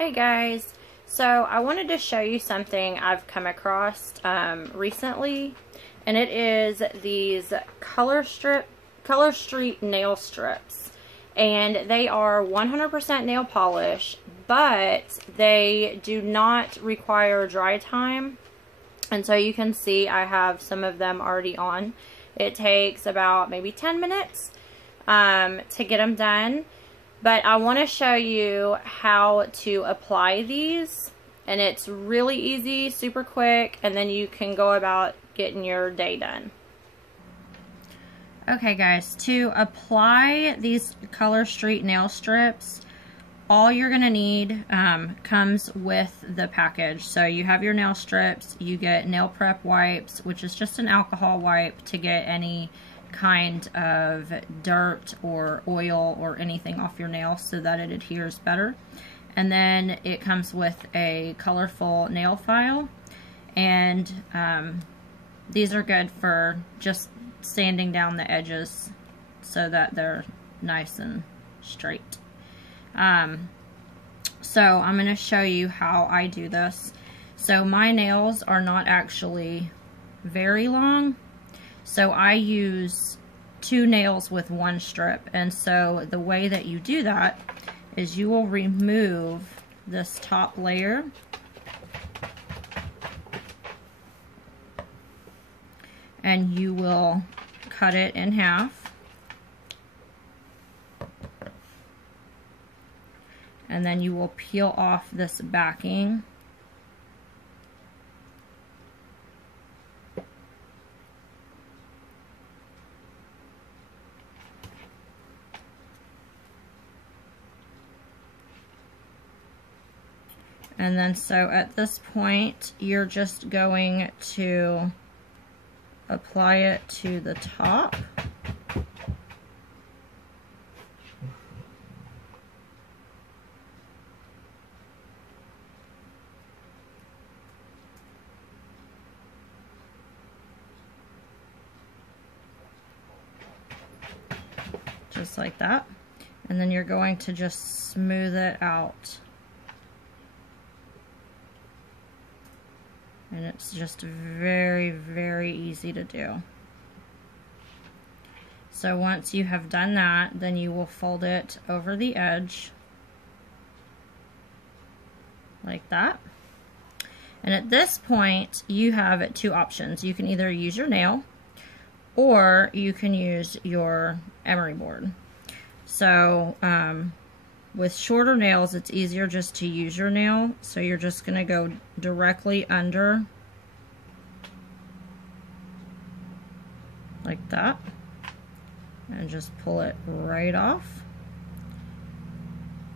Hey guys, so I wanted to show you something I've come across recently, and it is these Color Street nail strips, and they are 100% nail polish, but they do not require dry time. And so you can see I have some of them already on. It takes about maybe 10 minutes to get them done. But I want to show you how to apply these, and it's really easy, super quick, and then you can go about getting your day done. Okay guys, to apply these Color Street nail strips, all you're going to need comes with the package. So you have your nail strips, you get nail prep wipes, which is just an alcohol wipe to get any kind of dirt or oil or anything off your nail so that it adheres better. And then it comes with a colorful nail file, and these are good for just sanding down the edges so that they're nice and straight. So I'm going to show you how I do this. So my nails are not actually very long, so I use 2 nails with 1 strip. And so the way that you do that is you will remove this top layer, and you will cut it in half, and then you will peel off this backing. And then so at this point, you're just going to apply it to the top. Just like that. And then you're going to just smooth it out. And it's just very, very easy to do. So once you have done that, then you will fold it over the edge like that. And at this point, you have 2 options. You can either use your nail, or you can use your emery board. So with shorter nails, it's easier just to use your nail. So you're just going to go directly under like that and just pull it right off.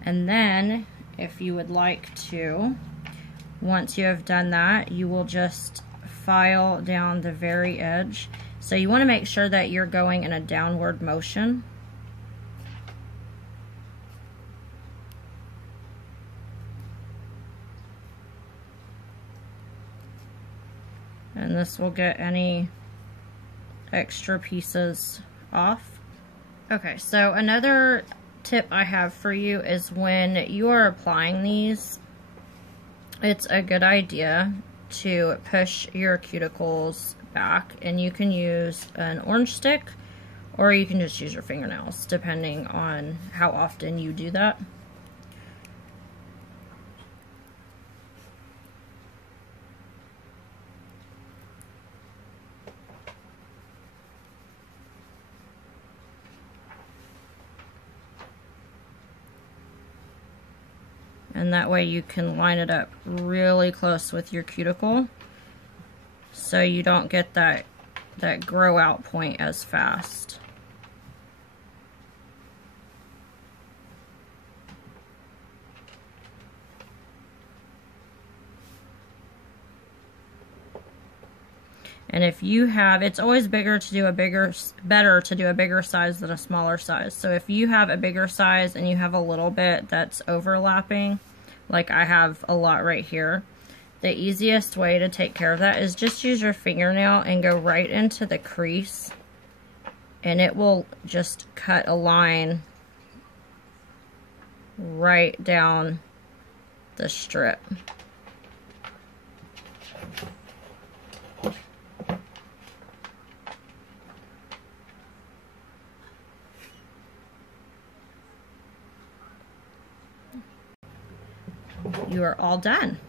And then if you would like to, once you have done that, you will just file down the very edge. So you want to make sure that you're going in a downward motion. And this will get any extra pieces off. Okay, so another tip I have for you is when you are applying these, it's a good idea to push your cuticles back, and you can use an orange stick, or you can just use your fingernails, depending on how often you do that. And that way you can line it up really close with your cuticle, so you don't get that grow out point as fast. And if you have, it's always better to do a bigger size than a smaller size. So if you have a bigger size and you have a little bit that's overlapping, like I have a lot right here, the easiest way to take care of that is just use your fingernail and go right into the crease, and it will just cut a line right down the strip. You are all done.